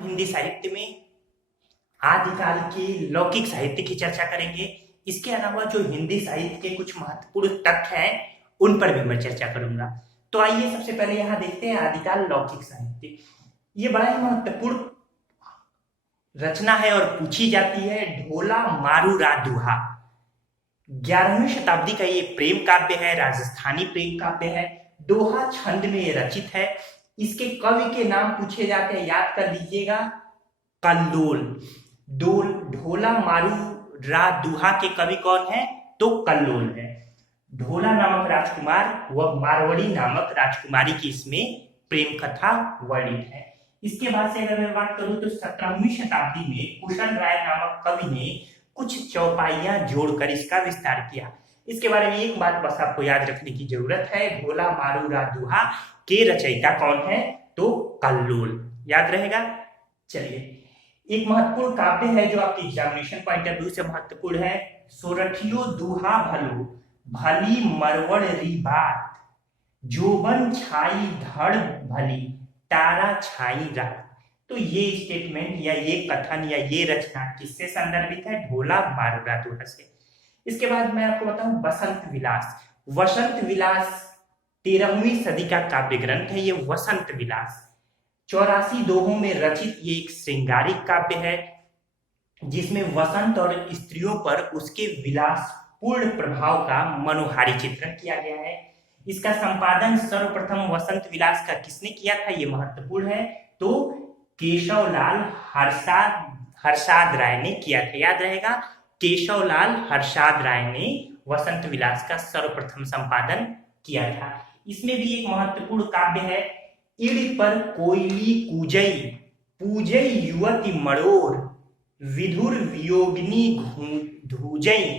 हिंदी साहित्य में आदिकाल के लौकिक साहित्य की चर्चा करेंगे। इसके अलावा जो हिंदी साहित्य के कुछ महत्वपूर्ण तथ्य हैं उन पर भी मैं चर्चा करूंगा। तो आइए सबसे पहले यहाँ देखते हैं आदिकाल लौकिक साहित्य। ये बड़ा ही महत्वपूर्ण रचना है और पूछी जाती है। ढोला मारूरा दुहा 11वीं शताब्दी का ये प्रेम काव्य है, राजस्थानी प्रेम काव्य है। दोहा छंद में ये रचित है। इसके कवि के नाम पूछे जाते हैं, याद कर लीजिएगा, कल्लोल। ढोला मारूरा दुहा के कवि कौन है? तो कल्लोल है। ढोला नामक राजकुमार व मारवाड़ी नामक राजकुमारी की इसमें प्रेम कथा वर्णित है। इसके बाद से अगर मैं बात करूं तो 17वीं शताब्दी में कुशल राय नामक कवि ने कुछ चौपाइयां जोड़कर इसका विस्तार किया। इसके बारे में एक बात बस आपको याद रखने की जरूरत है, ढोला मारूरा दुहा के रचयिता कौन है? तो कल्लोल। याद रहेगा। चलिए, एक महत्वपूर्ण काव्य है जो आपकी एग्जामिनेशन पॉइंट ऑफ व्यू से महत्वपूर्ण है। सोरठियो दुहा भलो भली मरवड़ री बात, जोबन छाई धड़ भली तारा छाई रात। तो ये स्टेटमेंट या ये कथन या ये रचना किससे संदर्भित है? ढोला मारूरा दुहा से। इसके बाद मैं आपको बताऊं वसंत विलास। वसंत विलास 13वीं सदी का काव्य ग्रंथ है। ये वसंत विलास 84 दोहों में रचित ये एक श्रृंगारिक काव्य है जिसमें वसंत और स्त्रियों पर उसके विलासपूर्ण प्रभाव का मनोहारी चित्रण किया गया है। इसका संपादन सर्वप्रथम वसंत विलास का किसने किया था? ये महत्वपूर्ण है। तो केशवलाल हर्षाद राय ने किया था। याद रहेगा, केशवलाल हर्षाद राय ने वसंत विलास का सर्वप्रथम संपादन किया था। इसमें भी एक महत्वपूर्ण काव्य है, इड़ पर कोयली कूजई पूजई युवती मड़ोर, विधुर वियोगिनी धूजई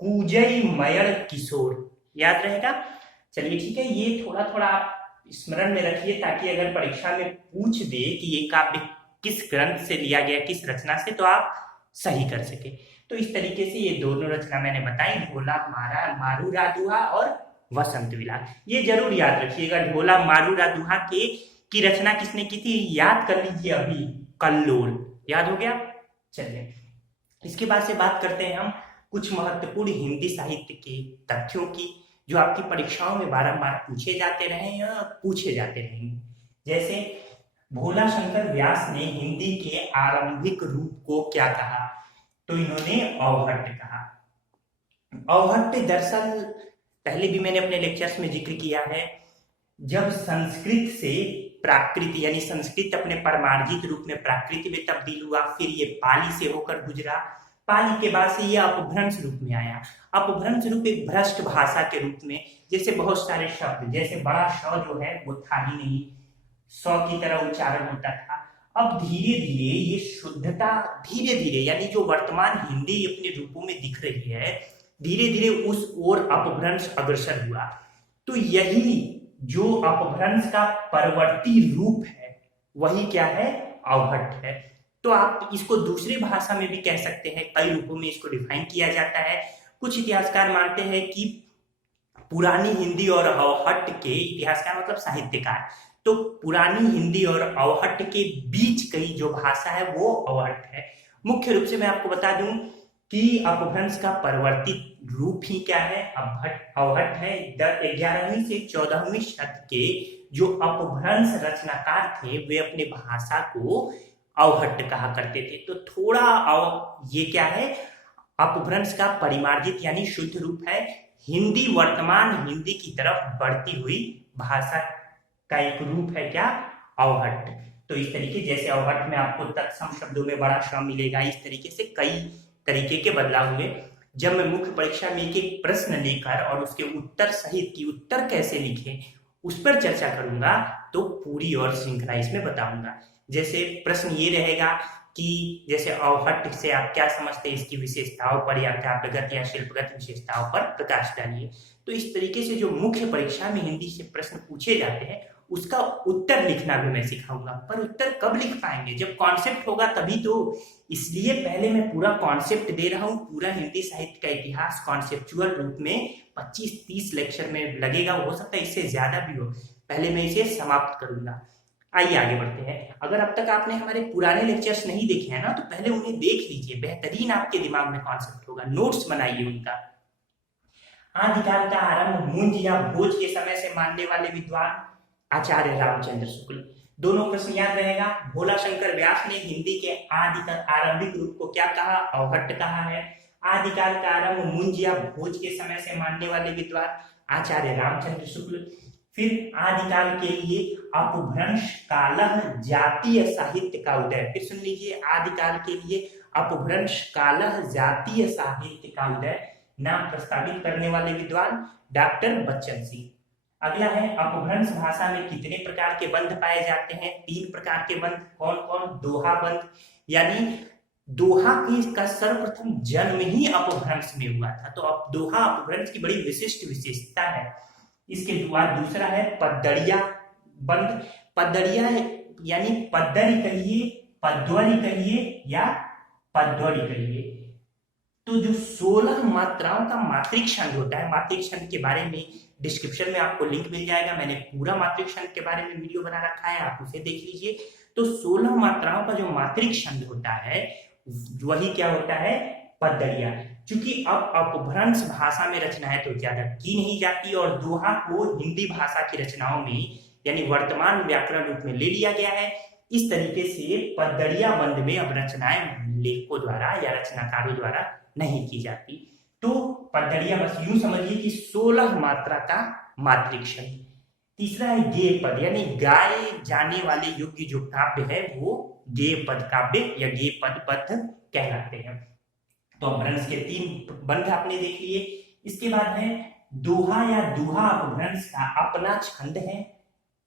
कूजई मयर किशोर। याद रहेगा। चलिए ठीक है, ये थोड़ा थोड़ा आप स्मरण में रखिए ताकि अगर परीक्षा में पूछ दे कि ये काव्य किस ग्रंथ से लिया गया, किस रचना से, तो आप सही कर सके। तो इस तरीके से ये दोनों रचना मैंने बताई, ढोला मारूरा दुहा और वसंत विलास। ये जरूर याद रखिएगा, ढोला मारूरा दुहा की रचना किसने की थी? याद कर लीजिए अभी, कल्लोल। याद हो गया। चलिए, इसके बाद से बात करते हैं हम कुछ महत्वपूर्ण हिंदी साहित्य के तथ्यों की जो आपकी परीक्षाओं में बारंबार पूछे जाते रहे या पूछे जाते रहेंगे। जैसे भोला शंकर व्यास ने हिंदी के आरंभिक रूप को क्या कहा? तो इन्होंने अवहट्ट कहा। अवहट्ट दरअसल पहले भी मैंने अपने लेक्चर्स में जिक्र किया है, जब संस्कृत से प्राकृत यानी संस्कृत अपने परमार्जित रूप में प्राकृत में तब्दील हुआ, फिर ये पाली से होकर गुजरा, पाली के बाद से ये अपभ्रंश रूप में आया। अपभ्रंश रूप एक भ्रष्ट भाषा के रूप में, जैसे बहुत सारे शब्द, जैसे बड़ा श जो है वो था ही नहीं, सौ की तरह उच्चारण होता था। अब धीरे धीरे ये शुद्धता धीरे धीरे यानी जो वर्तमान हिंदी अपने रूपों में दिख रही है, धीरे धीरे उस ओर अपभ्रंश अग्रसर हुआ। तो यही जो अपभ्रंश का परवर्ती रूप है वही क्या है? अवहट्ट है। तो आप इसको दूसरी भाषा में भी कह सकते हैं, कई रूपों में इसको डिफाइन किया जाता है। कुछ इतिहासकार मानते हैं कि पुरानी हिंदी और अवहट्ट के, इतिहासकार मतलब साहित्यकार, तो पुरानी हिंदी और अवहट्ट के बीच कई जो भाषा है वो अवहट्ट है। मुख्य रूप से मैं आपको बता दूं कि अपभ्रंश का परिवर्तित रूप ही क्या है? अवहट्ट है। 11वीं से 14वीं शतक के जो अपभ्रंश रचनाकार थे वे अपने भाषा को अवहट्ट कहा करते थे। तो थोड़ा ये क्या है? अपभ्रंश का परिमार्जित यानी शुद्ध रूप है। हिंदी वर्तमान हिंदी की तरफ बढ़ती हुई भाषा का एक रूप है क्या? अवहट्ट। तो इस तरीके, जैसे अवहट्ट में आपको तत्सम शब्दों में बड़ा श मिलेगा, इस तरीके से कई तरीके के बदलाव हुए। जब मैं मुख्य परीक्षा में एक एक प्रश्न लेकर और उसके उत्तर सहित की उत्तर कैसे लिखे उस पर चर्चा करूंगा, तो पूरी और श्रृंखला इसमें बताऊंगा। जैसे प्रश्न ये रहेगा कि जैसे अवहट्ट से आप क्या समझते हैं, इसकी विशेषताओं पर या काव्यगत या शिल्पगत विशेषताओं पर प्रकाश डालिए। तो इस तरीके से जो मुख्य परीक्षा में हिंदी से प्रश्न पूछे जाते हैं उसका उत्तर लिखना भी मैं सिखाऊंगा। पर उत्तर कब लिख पाएंगे? जब कॉन्सेप्ट होगा तभी तो। इसलिए पहले मैं पूरा कॉन्सेप्ट दे रहा हूँ, पूरा हिंदी साहित्य का इतिहास कॉन्सेप्चुअल रूप में 25-30 लेक्चर में लगेगा, हो सकता है इससे ज्यादा भी हो। पहले मैं इसे समाप्त करूंगा। आइए आगे बढ़ते हैं। अगर अब तक आपने हमारे पुराने लेक्चर्स नहीं देखे हैं ना, तो पहले उन्हें देख लीजिए, बेहतरीन आपके दिमाग में कॉन्सेप्ट होगा, नोट्स बनाइए उनका। आदिकाल का आरंभ मुंज या भोज के समय से मानने वाले विद्वान आचार्य रामचंद्र शुक्ल। दोनों प्रश्न याद रहेगा। भोला शंकर व्यास ने हिंदी के आदि का आरंभिक रूप को क्या कहा? अवहट्ट कहा है। आदिकाल का आरंभ मुंज या भोज के समय से मानने वाले विद्वान आचार्य रामचंद्र शुक्ल। फिर आदिकाल के लिए अपभ्रंश कालह जातीय साहित्य का उदय। फिर सुन लीजिए, आदिकाल के लिए अपभ्रंश कालह जातीय साहित्य का उदय। नाम प्रस्तावित करने वाले विद्वान डॉक्टर बच्चन सिंह। अगला है, अपभ्रंश भाषा में कितने प्रकार के बंध पाए जाते हैं? 3 प्रकार के बंध। कौन कौन? दोहा बंध, यानी दोहा की का सर्वप्रथम जन्म ही अपभ्रंश में हुआ था, तो अब दोहा अपभ्रंश की बड़ी विशिष्ट विशेषता है। इसके बाद दूसरा है पद्दड़िया बंध। पद्दड़िया यानी पद्दरी कहिए, पद्वरी कहिए या पद्वरी कहिए। तो जो 16 मात्राओं का मात्रिक छंद होता है, मात्रिक छंद के बारे में डिस्क्रिप्शन में आपको लिंक मिल जाएगा, मैंने पूरा मात्रिक छंद के बारे में वीडियो बना रखा है, आप उसे देख लीजिए। तो 16 मात्राओं का जो मात्रिक छंद होता है वही क्या होता है? पद्दड़िया। क्योंकि अब अपभ्रंश भाषा में रचनाएं तो ज्यादा की नहीं जाती और दोहा को हिंदी भाषा की रचनाओं में यानी वर्तमान व्याकरण रूप में ले लिया गया है। इस तरीके से पद्दड़िया बंध में अब रचनाएं लेखकों द्वारा या रचनाकारों द्वारा नहीं की जाती। तो पद्दड़िया बस यूं समझिए कि 16 मात्रा का मात्रिक छंद। तीसरा है गेय पद, यानी गाए जाने वाले योग्य जो काव्य है वो गेय पद काव्य या गेय पद पद्य कहलाते हैं। तो अपभ्रंश के 3 बंध आपने देख लिए। इसके बाद है दोहा या दोहा अपभ्रंश का अपना छंद है,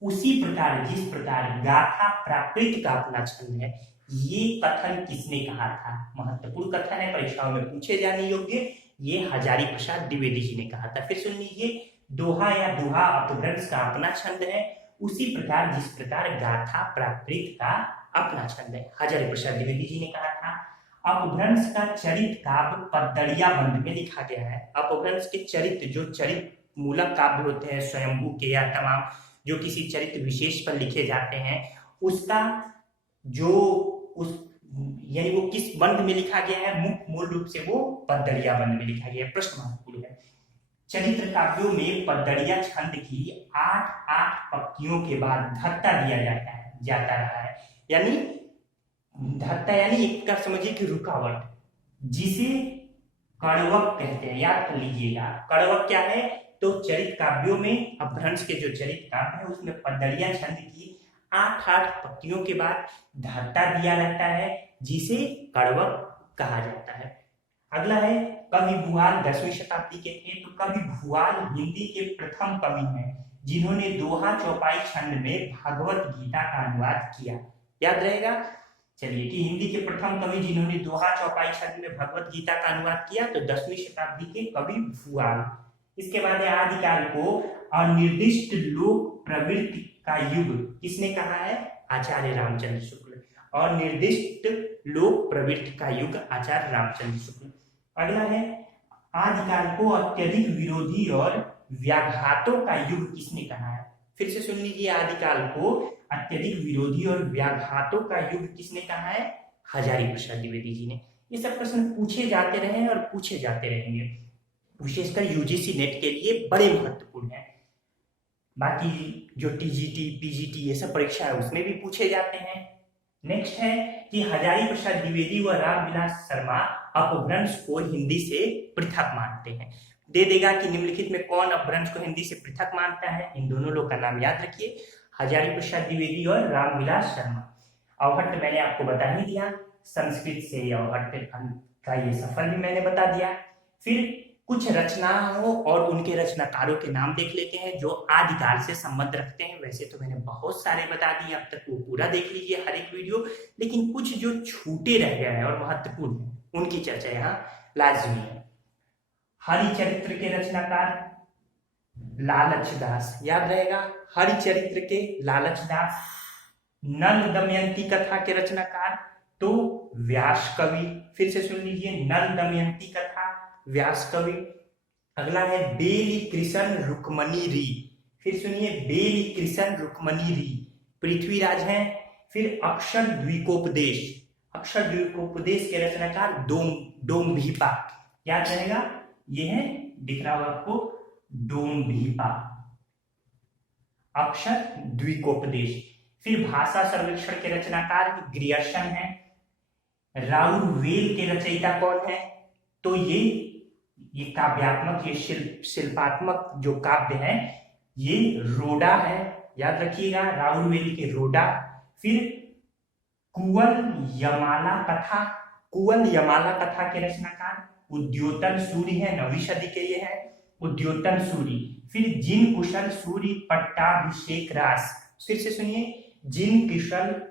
उसी प्रकार जिस प्रकार गाथा प्राकृत का अपना छंद है। ये कथन किसने कहा था? महत्वपूर्ण कथन है, परीक्षाओं में पूछे जाने योग्य। ये हजारी प्रसाद द्विवेदी जी ने कहा था। फिर सुन लीजिए, दोहा या दोहा अपभ्रंश का अपना छंद है, उसी प्रकार जिस प्रकार गाथा प्राकृत का अपना छंद है। हजारी प्रसाद द्विवेदी जी ने कहा था। अपभ्रंश का चरित काव्य पद्दड़िया बंध में लिखा गया है। अपभ्रंश के चरित्र, जो चरित्र मूलक काव्य होते हैं स्वयंभू के या तमाम जो किसी चरित्र विशेष पर लिखे जाते हैं, उसका जो उस यानी वो किस बंध में लिखा गया है? मूल रूप से वो पद्दड़िया बंध में लिखा गया है। प्रश्न महत्वपूर्ण है। चरित्र काव्यों में पद्दड़िया छंद की 8 पंक्तियों के बाद धत्ता दिया जाता रहा है। यानी धत्ता यानी एक प्रकार समझिए कि रुकावट, जिसे कड़वक कहते हैं। याद कर लीजिएगा, कड़वक क्या है? तो चरित्र काव्यों में अपभ्रंश के जो चरित्र काव्य है उसमें पद्दड़िया छंद की 8 पंक्तियों के बाद धत्ता दिया जाता है, जिसे कड़वक कहा जाता है। अगला है कवि भुआल 10वीं शताब्दी के थे। तो कवि भुआल हिंदी के प्रथम कवि हैं जिन्होंने दोहा चौपाई छंद में भागवत गीता का अनुवाद किया। याद रहेगा। चलिए कि हिंदी के प्रथम कवि जिन्होंने दोहा चौपाई छंद में भगवत गीता का अनुवाद किया, तो 10वीं शताब्दी के कवि भुआल। इसके बाद आदिकाल को अनिर्दिष्ट लोक प्रवृत्ति का युग किसने कहा है? आचार्य रामचंद्र शुक्ल। और निर्दिष्ट लोक प्रवृत्ति का युग आचार्य रामचंद्र शुक्ल। अगला है आदिकाल को अत्यधिक विरोधी और व्याघातों का युग किसने कहा है? फिर से सुन लीजिए, आदिकाल को अत्यधिक विरोधी और व्याघातों का युग किसने कहा है? हजारी प्रसाद द्विवेदी जी ने। ये सब प्रश्न पूछे जाते रहे और पूछे जाते रहेंगे, विशेषकर यूजीसी नेट के लिए बड़े महत्वपूर्ण है। बाकी जो टीजीटी पीजीटी ये सब परीक्षा है उसमें भी पूछे जाते हैं। नेक्स्ट है कि हजारी प्रसाद द्विवेदी व रामविलास शर्मा अपभ्रंश को हिंदी से पृथक मानते हैं। दे देगा कि निम्नलिखित में कौन अपभ्रंश को हिंदी से पृथक मानता है। इन दोनों लोग का नाम याद रखिए, हजारी प्रसाद द्विवेदी और रामविलास शर्मा। अवहट्ट मैंने आपको बता ही दिया, संस्कृत से अवहट्ट का ये सफर भी मैंने बता दिया। फिर कुछ रचनाओं और उनके रचनाकारों के नाम देख लेते हैं जो आदिकाल से संबंध रखते हैं। वैसे तो मैंने बहुत सारे बता दिए अब तक, वो पूरा देख लीजिए हर एक वीडियो, लेकिन कुछ जो छूटे रह गए हैं और महत्वपूर्ण है उनकी चर्चा यहाँ लाजमी है। हरिचरित्र के रचनाकार लालच दास, याद रहेगा, हरिचरित्र के लालच दास। नल दमयंती कथा के रचनाकार तो व्यास कवि। फिर से सुन लीजिए, नल दमयंती कथा व्यास कवि। अगला है बेली कृष्ण रुक्मणी री। फिर सुनिए, बेली कृष्ण रुक्मणी री, पृथ्वीराज हैं। फिर अक्षर द्वीपोपदेश, अक्षर द्वीपोपदेश के रचनाकार डोंगभीपा, याद रहेगा, ये है, दिख रहा होगा आपको, डोंगभीपा, अक्षर द्वीपोपदेश। फिर भाषा सर्वेक्षण के रचनाकार ग्रियर्सन हैं। राउरवेल के रचयिता कौन है? तो ये काव्यात्मक, ये शिल्पात्मक जो काव्य है ये रोडा है, याद रखिएगा, राउरवेल के रोडा। फिर कुंवल यमाला कथा के रचनाकार उद्योतन सूरि है, 9वीं सदी के ये है, उद्योतन सूरि। फिर जिन कुशल सूरि पट्टाभिषेक रास, फिर से सुनिए, जिन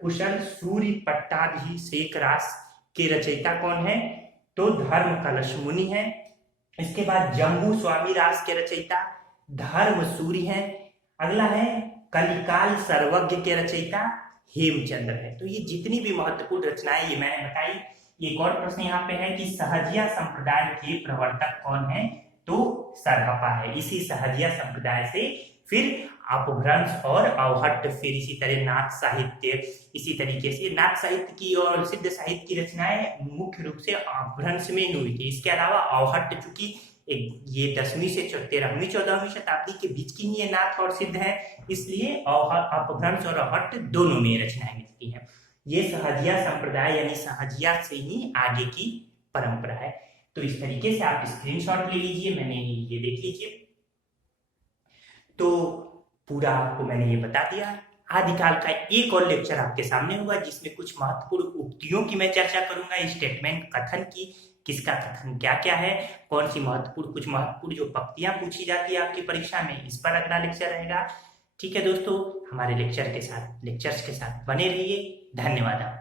कुशल सूरि पट्टाभिषेक रास के रचयिता कौन है? तो धर्म कलश मुनि है। इसके बाद जम्बू स्वामी रास के रचयिता धर्म सूरि हैं। अगला है कलिकाल सर्वज्ञ के रचयिता हेमचंद्र है। तो ये जितनी भी महत्वपूर्ण रचनाएं ये मैंने बताई। एक और प्रश्न यहाँ पे है कि सहजिया संप्रदाय के प्रवर्तक कौन है? तो सरहपा है। इसी सहजिया संप्रदाय से फिर अपभ्रंश और अवहट्ट, फिर इसी तरह नाथ साहित्य, इसी तरीके से नाथ साहित्य की और सिद्ध साहित्य की रचनाएं मुख्य रूप से अपभ्रंश में हुई थी। इसके अलावा अवहट्ट, चूंकि ये 10वीं से 13वीं 14वीं शताब्दी के बीच की ही ये नाथ और सिद्ध है, इसलिए अपभ्रंश और अवहट्ट दोनों में रचनाएं मिलती हैं। ये सहजिया संप्रदाय यानी सहजिया से ही आगे की परंपरा है। तो इस तरीके से आप स्क्रीनशॉट ले लीजिए, मैंने ये देख लीजिए। तो पूरा आपको मैंने ये बता दिया। आदिकाल का एक और लेक्चर आपके सामने होगा जिसमें कुछ महत्वपूर्ण उक्तियों की मैं चर्चा करूंगा, स्टेटमेंट कथन की, किसका कथन क्या क्या है, कौन सी कुछ महत्वपूर्ण जो पंक्तियां पूछी जाती है आपकी परीक्षा में, इस पर अगला लेक्चर रहेगा। ठीक है दोस्तों, हमारे लेक्चर्स के साथ बने रहिए। धन्यवाद।